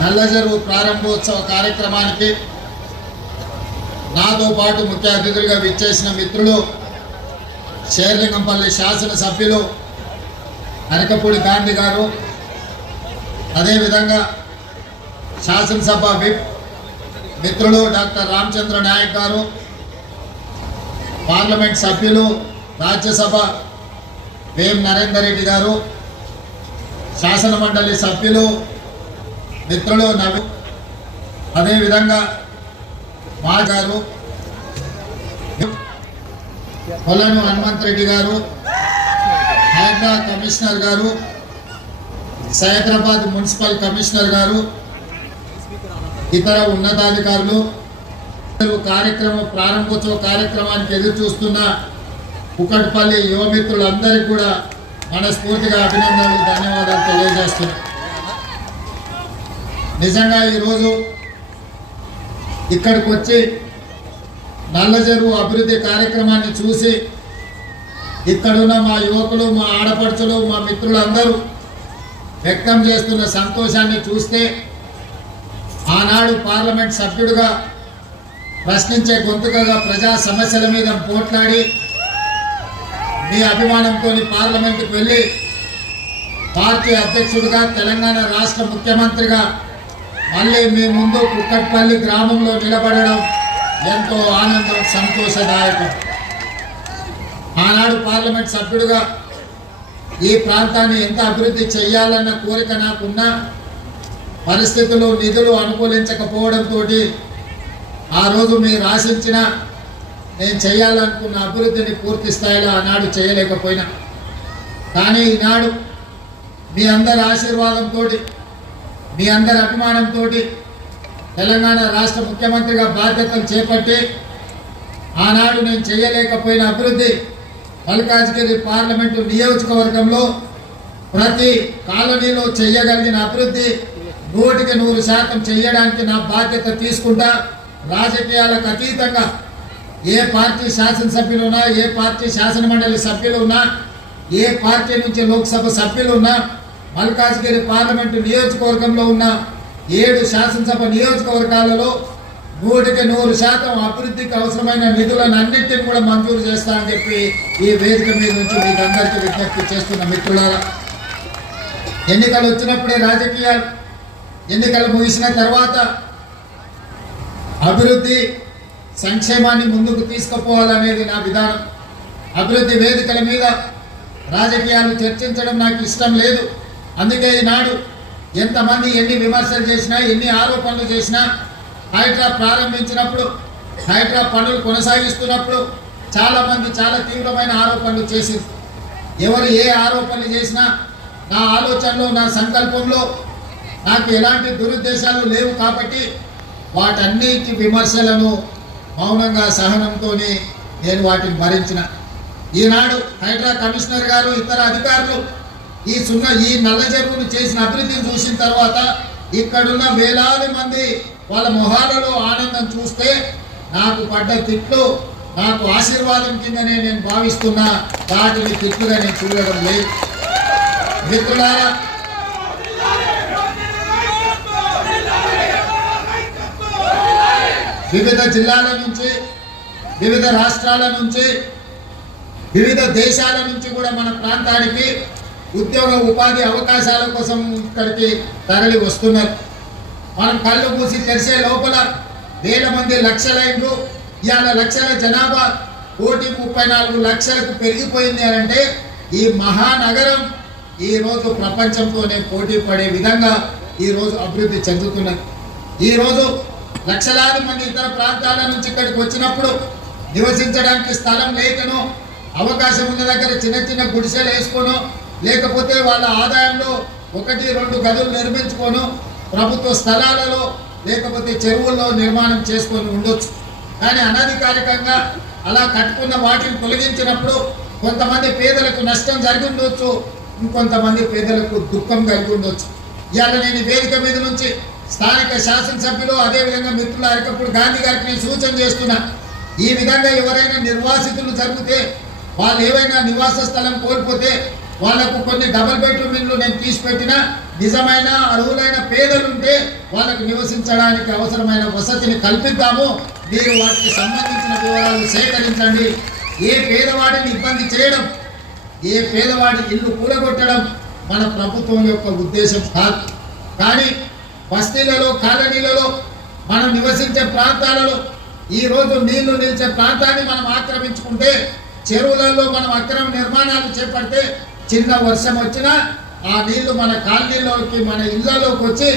నల్లజరు ప్రారంభోత్సవ కార్యక్రమానికి నాతో పాటు ముఖ్య అతిథులుగా విచ్చేసిన మిత్రులు షేర్లింగంపల్లి శాసనసభ్యులు అరకపూడి గాంధీ గారు, అదేవిధంగా శాసనసభ విప్ మిత్రులు డాక్టర్ రామచంద్ర నాయక్ గారు, పార్లమెంట్ సభ్యులు రాజ్యసభ వేం నరేందర్ రెడ్డి గారు, శాసన మండలి సభ్యులు మిత్రులు నవీ, అదేవిధంగా మా గారు కొలను హనుమంత్ రెడ్డి గారు, హైదరాబాద్ కమిషనర్ గారు, సైదరాబాద్ మున్సిపల్ కమిషనర్ గారు, ఇతర ఉన్నతాధికారులు, ప్రారంభోత్సవ కార్యక్రమానికి ఎదురు చూస్తున్న కుకట్పల్లి యువమిత్రులందరికీ కూడా మనస్ఫూర్తిగా అభినందనలు, ధన్యవాదాలు తెలియజేస్తున్నాను. నిజంగా ఈరోజు ఇక్కడికి వచ్చి నల్లజెరువు అభివృద్ధి కార్యక్రమాన్ని చూసి ఇక్కడున్న మా యువకులు, మా ఆడపడుచులు, మా మిత్రులందరూ వ్యక్తం చేస్తున్న సంతోషాన్ని చూస్తే ఆనాడు పార్లమెంట్ సభ్యుడిగా ప్రశ్నించే గొంతుకగా ప్రజా సమస్యల మీద పోట్లాడి మీ అభిమానంతో పార్లమెంటుకు వెళ్ళి పార్టీ అధ్యక్షుడిగా, తెలంగాణ రాష్ట్ర ముఖ్యమంత్రిగా మళ్ళీ మీ ముందు కుక్కట్పల్లి గ్రామంలో నిలబడడం ఎంతో ఆనందం, సంతోషదాయకం. ఆనాడు పార్లమెంట్ సభ్యుడిగా ఈ ప్రాంతాన్ని ఎంత అభివృద్ధి చేయాలన్న కోరిక నాకున్నా పరిస్థితులు, నిధులు అనుకూలించకపోవడంతో ఆ రోజు మీరు ఆశించిన నేను చేయాలనుకున్న అభివృద్ధిని పూర్తి స్థాయిలో ఆనాడు చేయలేకపోయినా, కానీ ఈనాడు మీ అందరి ఆశీర్వాదంతో, మీ అందరి అభిమానంతో తెలంగాణ రాష్ట్ర ముఖ్యమంత్రిగా బాధ్యతలు చేపట్టి ఆనాడు నేను చేయలేకపోయిన అభివృద్ధి మల్కాజ్గిరి పార్లమెంటు నియోజకవర్గంలో ప్రతి కాలనీలో చేయగలిగిన అభివృద్ధి 100% చేయడానికి నా బాధ్యత తీసుకుంటా. రాజకీయాలకు అతీతంగా ఏ పార్టీ శాసనసభ్యులు ఉన్నా, ఏ పార్టీ శాసనమండలి సభ్యులు ఉన్నా, ఏ పార్టీ నుంచి లోక్సభ సభ్యులు ఉన్నా, మల్కాజ్గిరి పార్లమెంటు నియోజకవర్గంలో ఉన్న 7 శాసనసభ నియోజకవర్గాలలో 100% అభివృద్ధికి అవసరమైన నిధులను అన్నింటినీ కూడా మంజూరు చేస్తా అని చెప్పి ఈ వేదిక మీద నుంచి మీకు అందరికీ విజ్ఞప్తి చేస్తున్న మిత్రులారా, ఎన్నికలు వచ్చినప్పుడే రాజకీయాలు, ఎన్నికలు ముగిసిన తర్వాత అభివృద్ధి, సంక్షేమాన్ని ముందుకు తీసుకుపోవాలనేది నా విధానం. అభివృద్ధి వేదికల మీద రాజకీయాలు చర్చించడం నాకు ఇష్టం లేదు. అందుకే ఈనాడు ఎంతమంది ఎన్ని విమర్శలు చేసినా, ఎన్ని ఆరోపణలు చేసినా, హైడ్రా ప్రారంభించినప్పుడు, హైడ్రా పనులు కొనసాగిస్తున్నప్పుడు చాలామంది చాలా తీవ్రమైన ఆరోపణలు చేసింది. ఎవరు ఏ ఆరోపణలు చేసినా నా ఆలోచనలో, నా సంకల్పంలో నాకు ఎలాంటి దురుద్దేశాలు లేవు కాబట్టి వాటన్నిటి విమర్శలను మౌనంగా, సహనంతో నేను వాటిని భరించిన. ఈనాడు హైడ్రా కమిషనర్ గారు, ఇతర అధికారులు ఈ నల్లజెరువును చేసిన అభివృద్ధిని చూసిన తర్వాత ఇక్కడున్న వేలాది మంది వాళ్ళ మొహాలలో ఆనందం చూస్తే నాకు పడ్డ తిట్లు నాకు ఆశీర్వాదం కిందనే నేను భావిస్తున్నా. వాటిని తిట్లుగా నేను చూడడం లేదు. మిత్రులారా, వివిధ జిల్లాల నుంచి, వివిధ రాష్ట్రాల నుంచి, వివిధ దేశాల నుంచి కూడా మన ప్రాంతానికి ఉద్యోగ ఉపాధి అవకాశాల కోసం ఇక్కడికి తరలి వస్తున్నారు. మనం కళ్ళు మూసి తెరిసే లోపల వేల మంది, లక్షలైండ్రు. ఇవాళ లక్షల జనాభా 1,34 లక్షలకు పెరిగిపోయింది అని అంటే ఈ మహానగరం ఈరోజు ప్రపంచంతోనే పోటీ పడే విధంగా ఈరోజు అభివృద్ధి చెందుతున్నది. ఈరోజు లక్షలాది మంది ఇతర ప్రాంతాల నుంచి ఇక్కడికి వచ్చినప్పుడు నివసించడానికి స్థలం లేకనో, అవకాశం ఉన్న దగ్గర చిన్న చిన్న గుడిసెలు వేసుకోను, లేకపోతే వాళ్ళ ఆదాయంలో 1-2 గదులు నిర్మించుకోను, ప్రభుత్వ స్థలాలలో లేకపోతే చెరువుల్లో నిర్మాణం చేసుకొని ఉండొచ్చు. కానీ అనధికారికంగా అలా కట్టుకున్న వాటిని తొలగించినప్పుడు కొంతమంది పేదలకు నష్టం జరిగి ఉండొచ్చు, ఇంకొంతమంది పేదలకు దుఃఖం కలిగి ఉండొచ్చు. ఇవాళ నేను వేదిక మీద నుంచి స్థానిక శాసనసభ్యులు, అదేవిధంగా మిత్రుల అరకపూడి గాంధీ గారికి నేను సూచన చేస్తున్నా. ఈ విధంగా ఎవరైనా నిర్వాసితులు జరిగితే, వాళ్ళు ఏవైనా నివాస స్థలం కోల్పోతే వాళ్లకు కొన్ని డబుల్ బెడ్రూమ్ ఇండ్లు నేను తీసి పెట్టినా నిజమైన అర్హులైన పేదలుంటే వాళ్ళకు నివసించడానికి అవసరమైన వసతిని కల్పిద్దాము. మీరు వాటికి సంబంధించిన వివరాలు సేకరించండి. ఏ పేదవాడిని ఇబ్బంది చేయడం, ఏ పేదవాడి ఇల్లు కూలగొట్టడం మన ప్రభుత్వం యొక్క ఉద్దేశం కాదు. కానీ బస్తీలలో, కాలనీలలో, మనం నివసించే ప్రాంతాలలో ఈరోజు నీళ్లు నిలిచే ప్రాంతాన్ని మనం ఆక్రమించుకుంటే, చెరువులలో మనం అక్రమ నిర్మాణాలు చేపడితే చిన్న వర్షం వచ్చినా ఆ నీళ్లు మన కాలనీలోకి, మన ఇళ్లలోకి వచ్చి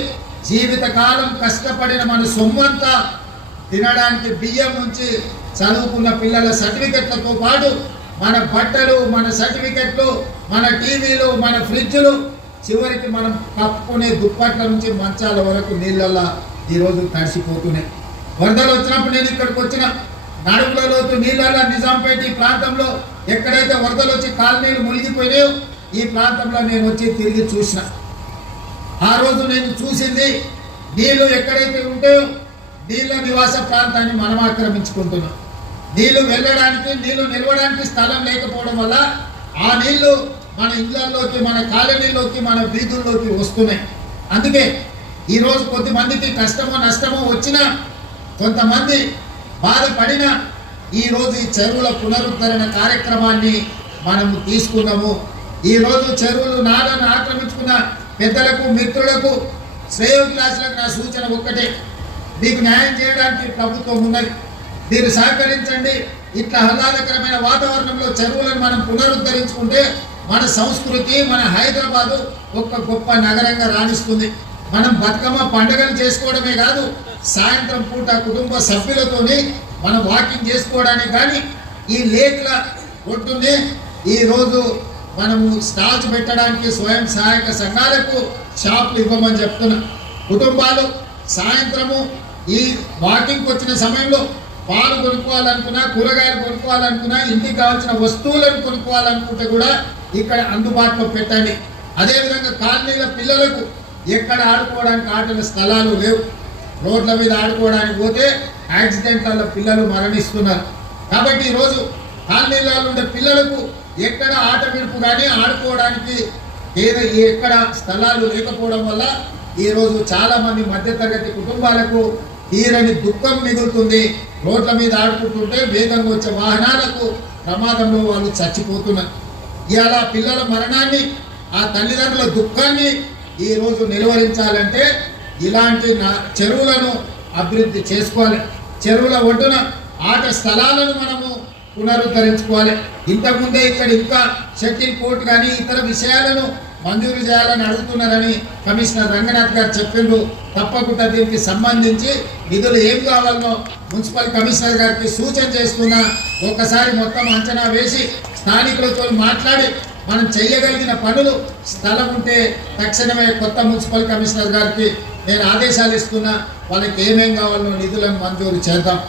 జీవితకాలం కష్టపడిన మన సొమ్మంతా తినడానికి బియ్యం నుంచి చదువుకున్న పిల్లల సర్టిఫికెట్లతో పాటు మన బట్టలు, మన సర్టిఫికెట్లు, మన టీవీలు, మన ఫ్రిడ్జ్లు, చివరికి మనం కప్పుకునే దుప్పట్ల నుంచి మంచాల వరకు నీళ్ళల్లో ఈరోజు తడిసిపోతున్నాయి. వరదలు వచ్చినప్పుడు నేను ఇక్కడికి వచ్చిన నడుముల లోతు నీళ్ళల్లో నిజాంపేట ఈ ప్రాంతంలో ఎక్కడైతే వరదలు వచ్చి కాలనీలు మునిగిపోయినాయో ఈ ప్రాంతంలో నేను వచ్చి తిరిగి చూసిన. ఆ రోజు నేను చూసింది, నీళ్లు ఎక్కడైతే ఉంటాయో నీళ్ళ నివాస ప్రాంతాన్ని మనం ఆక్రమించుకుంటున్నాం. నీళ్లు వెళ్ళడానికి, నీళ్లు నిలవడానికి స్థలం లేకపోవడం వల్ల ఆ నీళ్లు మన ఇళ్లలోకి, మన కాలనీలోకి, మన వీధుల్లోకి వస్తున్నాయి. అందుకే ఈరోజు కొద్దిమందికి కష్టమో నష్టమో వచ్చినా, కొంతమంది బాధపడినా ఈరోజు ఈ చెరువుల పునరుద్ధరణ కార్యక్రమాన్ని మనము తీసుకున్నాము. ఈరోజు చెరువులు, నాలను ఆక్రమించుకున్న పెద్దలకు, మిత్రులకు, శ్రేయోభిలాషులకు నా సూచన ఒక్కటే, మీకు న్యాయం చేయడానికి ప్రభుత్వం ఉన్నది. మీరు సహకరించండి. ఇట్లా ఆహ్లాదకరమైన వాతావరణంలో చెరువులను మనం పునరుద్ధరించుకుంటే మన సంస్కృతి, మన హైదరాబాదు ఒక గొప్ప నగరంగా రాణిస్తుంది. మనం బతుకమ్మ పండుగలు చేసుకోవడమే కాదు, సాయంత్రం పూట కుటుంబ సభ్యులతోని మనం వాకింగ్ చేసుకోవడానికి కానీ ఈ లేక్ల ఒడ్డునే ఈరోజు మనము స్టాల్స్ పెట్టడానికి స్వయం సహాయక సంఘాలకు షాపులు ఇవ్వమని చెప్తున్నా. కుటుంబాలు సాయంత్రము ఈ వాకింగ్కి వచ్చిన సమయంలో పాలు కొనుక్కోవాలనుకున్నా, కూరగాయలు కొనుక్కోవాలనుకున్నా, ఇంటికి కావాల్సిన వస్తువులను కొనుక్కోవాలనుకుంటే కూడా ఇక్కడ అందుబాటులో పెట్టండి. అదేవిధంగా కాలనీల పిల్లలకు ఎక్కడ ఆడుకోవడానికి ఆటల స్థలాలు లేవు. రోడ్ల మీద ఆడుకోవడానికి పోతే యాక్సిడెంట్ల పిల్లలు మరణిస్తున్నారు. కాబట్టి ఈరోజు కాలనీలలో ఉండే పిల్లలకు ఎక్కడ ఆట విడుపు కానీ ఆడుకోవడానికి ఎక్కడ స్థలాలు లేకపోవడం వల్ల ఈరోజు చాలామంది మధ్యతరగతి కుటుంబాలకు తీరని దుఃఖం మిగులుతుంది. రోడ్ల మీద ఆడుకుంటుంటే వేగంగా వచ్చే వాహనాలకు ప్రమాదంలో వాళ్ళు చచ్చిపోతున్నారు. ఇవాళ పిల్లల మరణాన్ని, ఆ తల్లిదండ్రుల దుఃఖాన్ని ఈరోజు నిలువరించాలంటే ఇలాంటి చెరువులను అభివృద్ధి చేసుకోవాలి. చెరువుల ఒడ్డున ఆట స్థలాలను మనము పునరుద్ధరించుకోవాలి. ఇంతకుముందే ఇక్కడ ఇంకా షటిల్ కోర్టు కానీ ఇతర విషయాలను మంజూరు చేయాలని అడుగుతున్నారని కమిషనర్ రంగనాథ్ గారు చెప్పిండ్రు. తప్పకుండా దీనికి సంబంధించి నిధులు ఏం కావాలనో మున్సిపల్ కమిషనర్ గారికి సూచన చేస్తున్నా. ఒకసారి మొత్తం అంచనా వేసి స్థానికులతో మాట్లాడి మనం చేయగలిగిన పనులు, స్థలం ఉంటే తక్షణమే కొత్త మున్సిపల్ కమిషనర్ గారికి నేను ఆదేశాలు ఇస్తున్నా. వాళ్ళకి ఏమేం కావాలనో నిధులను మంజూరు చేద్దాం.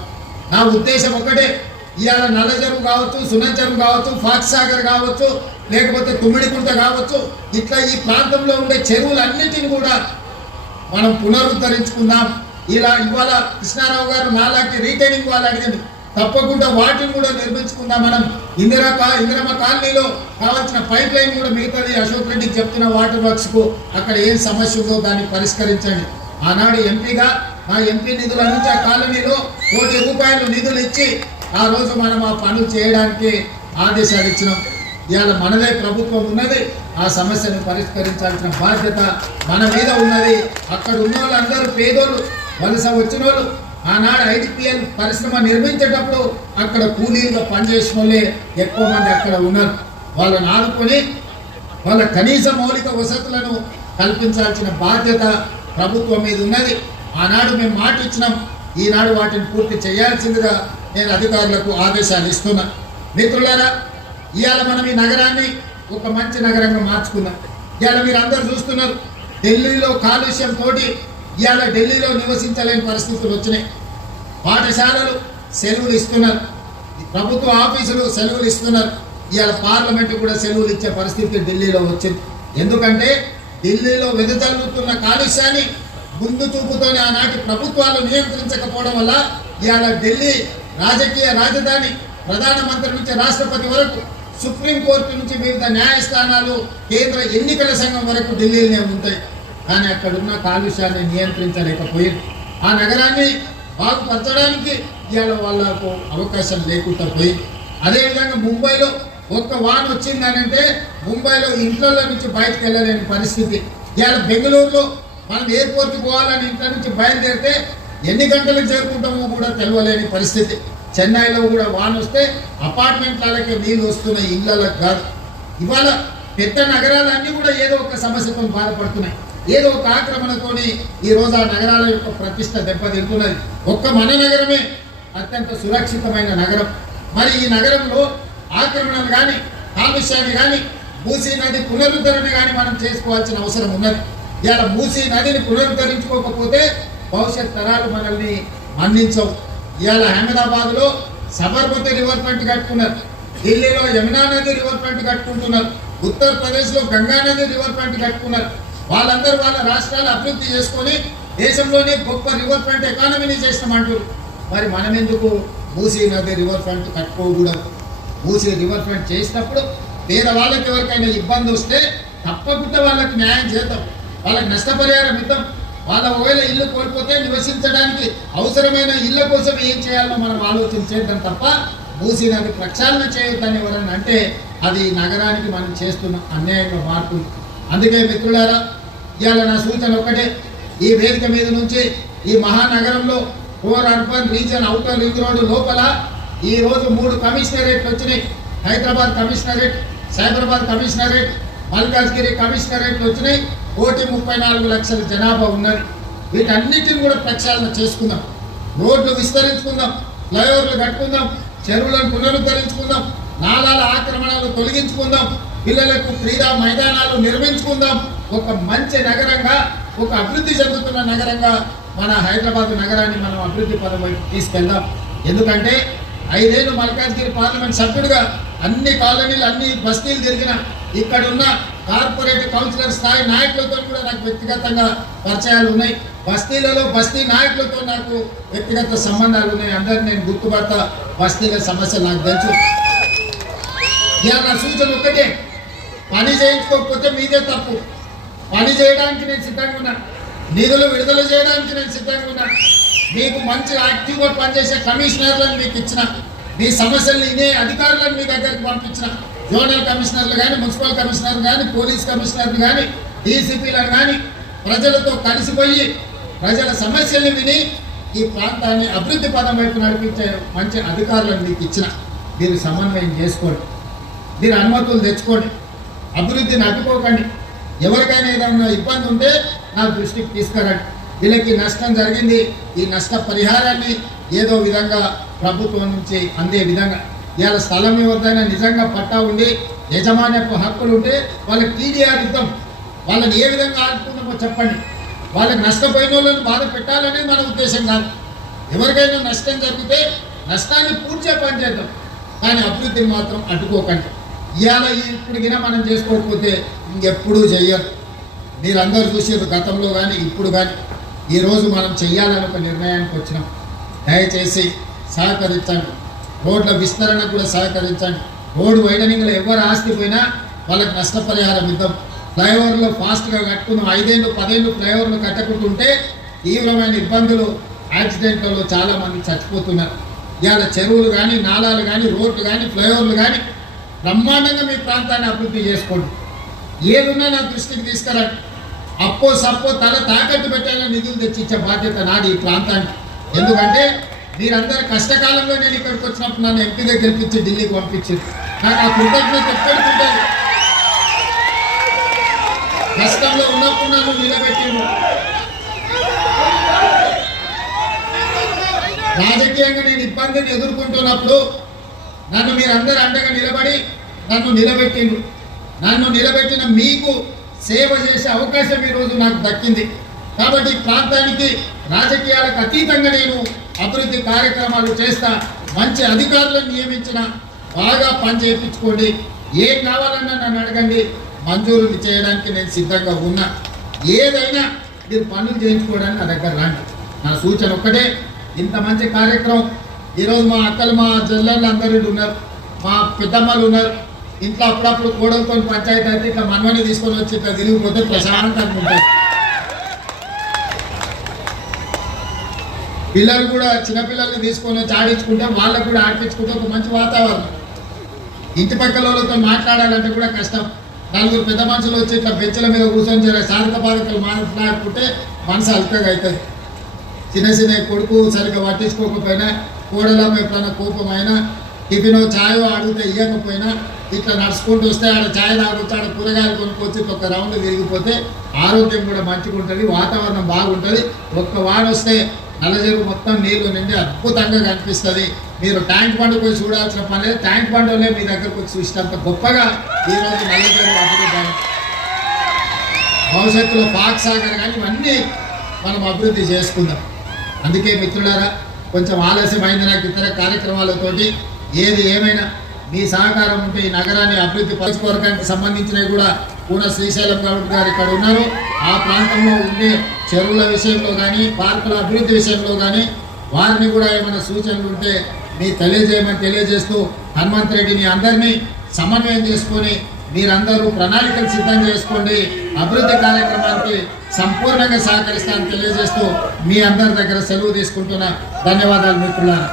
నా ఉద్దేశం ఒకటే, ఇవాళ నల్ల చెరువు కావచ్చు, సున్న చెరువు కావచ్చు, ఫాక్స్ సాగర్ కావచ్చు, లేకపోతే తుమ్మిడికుంట కావచ్చు, ఇట్లా ఈ ప్రాంతంలో ఉండే చెరువులన్నిటిని కూడా మనం పునరుద్ధరించుకుందాం. ఇలా ఇవాళ కృష్ణారావు గారు నాలాంటి రీటైనింగ్ వాళ్ళు అడిగింది, తప్పకుండా వాటిని కూడా నిర్మించుకుందాం. మనం ఇందిరమ్మ కాలనీలో కావాల్సిన పైప్ లైన్ కూడా మిగతాది అశోక్ రెడ్డికి చెప్తున్న వాటర్ వర్క్స్కు అక్కడ ఏం సమస్య ఉందో దాన్ని పరిష్కరించండి. ఆనాడు ఎంపీగా నా ఎంపీ నిధుల నుంచి ఆ కాలనీలో ₹1 కోటి నిధులు ఇచ్చి ఆ రోజు మనం ఆ పనులు చేయడానికి ఆదేశాలు ఇచ్చినాం. ఇవాళ మనదే ప్రభుత్వం ఉన్నది, ఆ సమస్యను పరిష్కరించాల్సిన బాధ్యత మన మీద ఉన్నది. అక్కడ ఉన్న వాళ్ళందరూ పేదోళ్ళు, వలస వచ్చిన వాళ్ళు. ఆనాడు ఐడిపిఎల్ పరిశ్రమ నిర్మించేటప్పుడు అక్కడ కూలీలుగా పనిచేసిన వాళ్ళే ఎక్కువ మంది అక్కడ ఉన్నారు. వాళ్ళని ఆదుకొని వాళ్ళ కనీస మౌలిక వసతులను కల్పించాల్సిన బాధ్యత ప్రభుత్వం మీద ఉన్నది. ఆనాడు మేము మాట ఇచ్చినాం, ఈనాడు వాటిని పూర్తి చేయాల్సిందిగా నేను అధికారులకు ఆదేశాలు ఇస్తున్నా. మిత్రులారా, ఇవాళ మనం ఈ నగరాన్ని ఒక మంచి నగరంగా మార్చుకున్నాం. ఇవాళ మీరు అందరూ చూస్తున్నారు, ఢిల్లీలో కాలుష్యం తోటి ఇవాళ ఢిల్లీలో నివసించలేని పరిస్థితులు వచ్చినాయి. పాఠశాలలు సెలవులు ఇస్తున్నారు, ప్రభుత్వ ఆఫీసులు సెలవులు ఇస్తున్నారు. ఇవాళ పార్లమెంటు కూడా సెలవులు ఇచ్చే పరిస్థితి ఢిల్లీలో వచ్చింది. ఎందుకంటే ఢిల్లీలో వెదజల్లుతున్న కాలుష్యాన్ని ముందు చూపుతోనే ఆనాటి ప్రభుత్వాలు నియంత్రించకపోవడం వల్ల ఇవాళ ఢిల్లీ రాజకీయ రాజధాని, ప్రధానమంత్రి నుంచి రాష్ట్రపతి వరకు, సుప్రీంకోర్టు నుంచి వివిధ న్యాయస్థానాలు, కేంద్ర ఎన్నికల సంఘం వరకు ఢిల్లీలోనే ఉంటాయి. కానీ అక్కడున్న కాలుష్యాన్ని నియంత్రించలేకపోయింది. ఆ నగరాన్ని బాగుపరచడానికి ఇవాళ వాళ్ళకు అవకాశం లేకుండా పోయింది. అదేవిధంగా ముంబైలో ఒక్క వాన్ వచ్చిందనంటే ముంబైలో ఇంట్లో నుంచి బయటకు వెళ్ళలేని పరిస్థితి. ఇవాళ బెంగళూరులో మనం ఎయిర్పోర్ట్కి పోవాలని ఇంట్లో నుంచి బయలుదేరితే ఎన్ని గంటలకు చేరుకుంటామో కూడా తెలియలేని పరిస్థితి. చెన్నైలో కూడా వాన్ వస్తే అపార్ట్మెంట్లకి నీళ్ళు వస్తున్నాయి, ఇళ్లకు కాదు. ఇవాళ పెద్ద నగరాలన్నీ కూడా ఏదో ఒక సమస్యతో బాధపడుతున్నాయి, ఏదో ఒక ఆక్రమణతోని ఈ రోజు ఆ నగరాల యొక్క ప్రతిష్ట దెబ్బతింటున్నది. ఒక్క మన నగరమే అత్యంత సురక్షితమైన నగరం. మరి ఈ నగరంలో ఆక్రమణలు కానీ కాలుష్యాన్ని కానీ మూసీ నది పునరుద్ధరణ కానీ మనం చేసుకోవాల్సిన అవసరం ఉన్నది. ఇవాళ మూసీ నదిని పునరుద్ధరించుకోకపోతే భవిష్యత్ తరాలు మనల్ని మన్నించవు. ఇవాళ అహ్మదాబాద్లో సబర్మతి రివర్ ఫ్రంట్ కట్టుకున్నారు, ఢిల్లీలో యమునా నది రివర్ ఫ్రంట్ కట్టుకుంటున్నారు, ఉత్తరప్రదేశ్లో గంగా నది రివర్ ఫ్రంట్ కట్టుకున్నారు. వాళ్ళందరూ వాళ్ళ రాష్ట్రాలు అభివృద్ధి చేసుకొని దేశంలోనే గొప్ప రివర్ ఫ్రంట్ ఎకానమీని చేస్తామంటారు. మరి మనం ఎందుకు మూసీ నది రివర్ ఫ్రంట్ కట్టుకోకూడదు? మూసీ రివర్ ఫ్రంట్ చేసినప్పుడు పేదవాళ్ళకి ఎవరికైనా ఇబ్బంది వస్తే తప్పకుండా వాళ్ళకి న్యాయం చేద్దాం, వాళ్ళకి నష్టపరిహారం ఇద్దాం. వాళ్ళ ఒకవేళ ఇల్లు కోల్పోతే నివసించడానికి అవసరమైన ఇళ్ల కోసం ఏం చేయాలో మనం ఆలోచన చేద్దాం తప్ప మూసీ నది ప్రక్షాళన చేయొద్దని ఎవరన్నా అంటే అది నగరానికి మనం చేస్తున్న అన్యాయంగా మారుతుంది. అందుకే మిత్రులారా, ఇవాళ నా సూచన ఒక్కటే, ఈ వేదిక మీద నుంచి ఈ మహానగరంలో core urban reason outer ring road లోపల ఈ రోజు 3 కమిషనరేట్లు వచ్చినాయి. హైదరాబాద్ కమిషనరేట్, సైబరాబాద్ కమిషనరేట్, మల్కాజ్గిరి కమిషనరేట్లు వచ్చినాయి. 1,34,00,000 జనాభా ఉన్నది. వీటన్నిటిని కూడా ప్రక్షాళన చేసుకుందాం, రోడ్లు విస్తరించుకుందాం, ఫ్లైఓవర్లు కట్టుకుందాం, చెరువులను పునరుద్ధరించుకుందాం, నాలాల ఆక్రమణలు తొలగించుకుందాం, పిల్లలకు క్రీడా మైదానాలు నిర్మించుకుందాం. ఒక మంచి నగరంగా, ఒక అభివృద్ధి చెందుతున్న నగరంగా మన హైదరాబాద్ నగరాన్ని మనం అభివృద్ధి పదం వైపు తీసుకెళ్దాం. ఎందుకంటే 5 ఏళ్ళు మల్కాజ్గిరి పార్లమెంట్ సభ్యుడిగా అన్ని కాలనీలు, అన్ని బస్తీలు తిరిగిన, ఇక్కడున్న కార్పొరేట్ కౌన్సిలర్ స్థాయి నాయకులతో కూడా నాకు వ్యక్తిగతంగా పరిచయాలు ఉన్నాయి. బస్తీలలో బస్తీ నాయకులతో నాకు వ్యక్తిగత సంబంధాలు ఉన్నాయి. అందరినీ నేను గుర్తుపడతా, బస్తీల సమస్యలు నాకు తెలుసు. ఇవాళ నా సూచన ఒక్కటే, పని చేయించుకోకపోతే మీదే తప్పు. పని చేయడానికి నేను సిద్ధంగా ఉన్నా, నిధులు విడుదల చేయడానికి నేను సిద్ధంగా ఉన్నా. మీకు మంచి యాక్టివ్గా పనిచేసే కమిషనర్లను మీకు ఇచ్చిన, మీ సమస్యలు ఇనే అధికారులను మీ దగ్గరికి పంపించిన, జోనల్ కమిషనర్లు కానీ, మున్సిపల్ కమిషనర్లు కానీ, పోలీస్ కమిషనర్లు కానీ, డీసీపీలను కానీ ప్రజలతో కలిసిపోయి ప్రజల సమస్యల్ని విని ఈ ప్రాంతాన్ని అభివృద్ధి పదం వైపు నడిపించే మంచి అధికారులను మీకు ఇచ్చిన. మీరు సమన్వయం చేసుకోండి, మీరు అనుమతులు తెచ్చుకోండి, అభివృద్ధిని అడ్డుకోకండి. ఎవరికైనా ఏదైనా ఇబ్బంది ఉంటే నా దృష్టికి తీసుకురండి. వీళ్ళకి నష్టం జరిగింది, ఈ నష్ట పరిహారాన్ని ఏదో విధంగా ప్రభుత్వం నుంచి అందే విధంగా. ఇవాళ స్థలం ఎవరిదైనా నిజంగా పట్టా ఉండి యజమాన్యపు హక్కులు ఉంటే వాళ్ళకి టీడీఆర్ ఇద్దాం. వాళ్ళని ఏ విధంగా ఆడుకుందామో చెప్పండి. వాళ్ళకి నష్టపోయిన వాళ్ళని బాధ పెట్టాలనేది మన ఉద్దేశం కాదు. ఎవరికైనా నష్టం జరిగితే నష్టాన్ని పూడ్చే పని చేద్దాం, కానీ అభివృద్ధిని మాత్రం అడ్డుకోకండి. ఇవాళ ఇప్పుడుగినా మనం చేసుకోకపోతే ఇంకెప్పుడూ చెయ్యరు. మీరందరూ చూసారు గతంలో కానీ ఇప్పుడు కానీ. ఈరోజు మనం చెయ్యాలని ఒక నిర్ణయానికి వచ్చినాం. దయచేసి సహకరించండి, రోడ్ల విస్తరణకు కూడా సహకరించండి. రోడ్డు వైడనింగ్లో ఎవరు ఆస్తి పోయినా వాళ్ళకి నష్టపరిహారం ఇద్దాం. ఫ్లైఓవర్లో ఫాస్ట్గా కట్టుకుందాం. 5 ఏళ్ళు 10 ఏళ్ళు ఫ్లైఓవర్లు కట్టకుంటుంటే తీవ్రమైన ఇబ్బందులు, యాక్సిడెంట్లలో చాలామంది చచ్చిపోతున్నారు. ఇవాళ చెరువులు కానీ, నాలాలు కానీ, రోడ్లు కానీ, ఫ్లైఓవర్లు కానీ బ్రహ్మాండంగా మీ ప్రాంతాన్ని అభివృద్ధి చేసుకోండి. ఏదున్నా నా దృష్టికి తీసుకురండి. అప్పో సప్పో తల తాకట్టు పెట్టాలని నిధులు తెచ్చిచ్చే బాధ్యత నాది ఈ ప్రాంతానికి. ఎందుకంటే మీరందరూ కష్టకాలంలో నేను ఇక్కడికి వచ్చినప్పుడు నన్ను ఎంపీగా గెలిపించి ఢిల్లీకి పంపించారు. నాకు ఆ కృతజ్ఞత ఎక్కడికి ఉంటుంది. కష్టంలో ఉన్నప్పుడు నన్ను నిలబెట్టిండు. రాజకీయంగా నేను ఇబ్బందిని ఎదుర్కొంటున్నప్పుడు నన్ను మీరందరూ అండగా నిలబడి నన్ను నిలబెట్టిండు. నన్ను నిలబెట్టిన మీకు సేవ చేసే అవకాశం ఈరోజు నాకు దక్కింది. కాబట్టి ఈ ప్రాంతానికి రాజకీయాలకు అతీతంగా నేను అభివృద్ధి కార్యక్రమాలు చేస్తా. మంచి అధికారులను నియమించిన, బాగా పని చేయించుకోండి. ఏం కావాలన్నా నన్ను అడగండి, మంజూరు చేయడానికి నేను సిద్ధంగా ఉన్నా. ఏదైనా మీరు పనులు చేయించుకోవడానికి నా దగ్గర రండి. నా సూచన ఒక్కటే, ఇంత మంచి కార్యక్రమం ఈరోజు మా అక్కలు, మా చెల్లెళ్ళు అందరూ ఉన్నారు, మా పెద్దమ్మలు ఉన్నారు. ఇంట్లో అప్పుడప్పుడు కోడలతో పంచాయతీ అయితే ఇట్లా మనవని తీసుకొని వచ్చి ఇట్లా తిరిగిపోతే ప్రశాంతంగా ఉంటుంది. పిల్లలు కూడా చిన్నపిల్లల్ని తీసుకొని వచ్చి ఆడించుకుంటే వాళ్ళకు కూడా ఆడిపించుకుంటే ఒక మంచి వాతావరణం. ఇంటి పక్కల వాళ్ళతో మాట్లాడాలంటే కూడా కష్టం. నలుగురు పెద్ద మనుషులు వచ్చి ఇట్లా బెంచ్ల మీద కూర్చొని జర సాధక బాధకలు మాట్లాడుకుంటే మనసు అల్కగా అవుతుంది. చిన్న చిన్న కొడుకు సరిగ్గా పట్టించుకోకపోయినా, కోడలమ్మ ఎప్పుడైనా కోపమైనా, టిఫిన్ ఛాయో అడిగితే ఇవ్వకపోయినా ఇట్లా నడుచుకుంటూ వస్తే ఆడ ఛాయ్ తాగొచ్చు, ఆడ కూరగాయలు కొనుక్కొచ్చి ఒక రౌండ్ తిరిగిపోతే ఆరోగ్యం కూడా మంచిగా ఉంటుంది, వాతావరణం బాగుంటుంది. ఒక్క వాన వస్తే నల్లజేరు మొత్తం నీళ్లు నిండి అద్భుతంగా కనిపిస్తుంది. మీరు ట్యాంక్ బండ్ పోయి చూడాల్సిన పని లేదు. ట్యాంక్ బండ్లే మీ దగ్గరకు వచ్చి చూసినంత గొప్పగా ఈరోజు నల్లజేరు అభివృద్ధి. భవిష్యత్తులో పాక్ సాగర్ కానీ ఇవన్నీ మనం అభివృద్ధి చేసుకుందాం. అందుకే మిత్రులారా, కొంచెం ఆలస్యమైంది నాకు ఇతర కార్యక్రమాలతోటి. ఏది ఏమైనా మీ సహకారం ఉంటే ఈ నగరాన్ని అభివృద్ధి పరచుకోవడానికి సంబంధించినవి కూడా పూన శ్రీశైలం గౌడ్ గారు ఇక్కడ ఉన్నారు. ఆ ప్రాంతంలో ఉండే చెరువుల విషయంలో కానీ, పార్కుల అభివృద్ధి విషయంలో కానీ వారిని కూడా ఏమైనా సూచనలు ఉంటే మీరు తెలియజేస్తూ హనుమంత్ రెడ్డిని అందరినీ సమన్వయం చేసుకొని మీరందరూ ప్రణాళికలు సిద్ధం చేసుకోండి. అభివృద్ధి కార్యక్రమానికి సంపూర్ణంగా సహకరిస్తానని తెలియజేస్తూ మీ అందరి దగ్గర సెలవు తీసుకుంటున్నా. ధన్యవాదాలు మిత్రులారా.